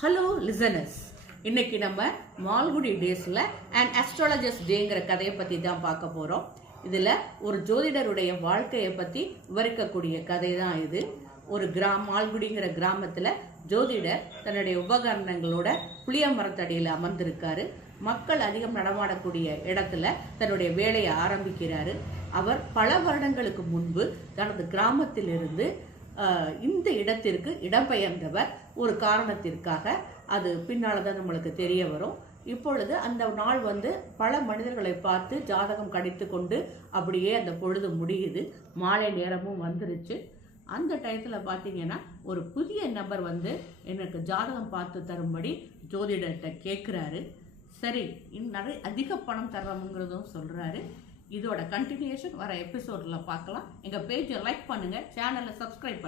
Hello listeners, இன்னைக்கு நம்ம மால்குடி டேஸில் அண்ட் அஸ்ட்ராலஜர்ஸ் டேங்கிற கதையை பற்றி தான் பார்க்க போகிறோம். இதில் ஒரு ஜோதிடருடைய வாழ்க்கையை பற்றி விவரிக்கக்கூடிய கதை தான் இது. ஒரு மால்குடிங்கிற கிராமத்தில் ஜோதிடர் தன்னுடைய உபகரணங்களோட புளிய மரத்தடியில் அமர்ந்திருக்காரு. மக்கள் அதிகம் நடமாடக்கூடிய இடத்துல தன்னுடைய வேலையை ஆரம்பிக்கிறாரு. அவர் பல வருடங்களுக்கு முன்பு தனது கிராமத்திலிருந்து இந்த இடத்திற்கு இடம்பெயர்ந்தவர் ஒரு காரணத்திற்காக. அது பின்னால் தான் நம்மளுக்கு தெரிய வரும். இப்பொழுது அந்த நாள் பல மனிதர்களை பார்த்து ஜாதகம் கடித்து கொண்டு அப்படியே அந்த பொழுது முடியுது. மாலை நேரமும் வந்துருச்சு. அந்த டயத்தில் பார்த்தீங்கன்னா ஒரு புதிய நபர் எனக்கு ஜாதகம் பார்த்து தரும்படி ஜோதிடர்கிட்ட கேட்குறாரு. சரி, நிறைய அதிக பணம் தர்றோங்கிறதும் சொல்கிறாரு. இதோட கண்டினியூஷன் வர எபிசோடில் பார்க்கலாம். எங்கள் பேஜை லைக் பண்ணுங்கள், சேனலை சப்ஸ்கிரைப் பண்ணுங்கள்.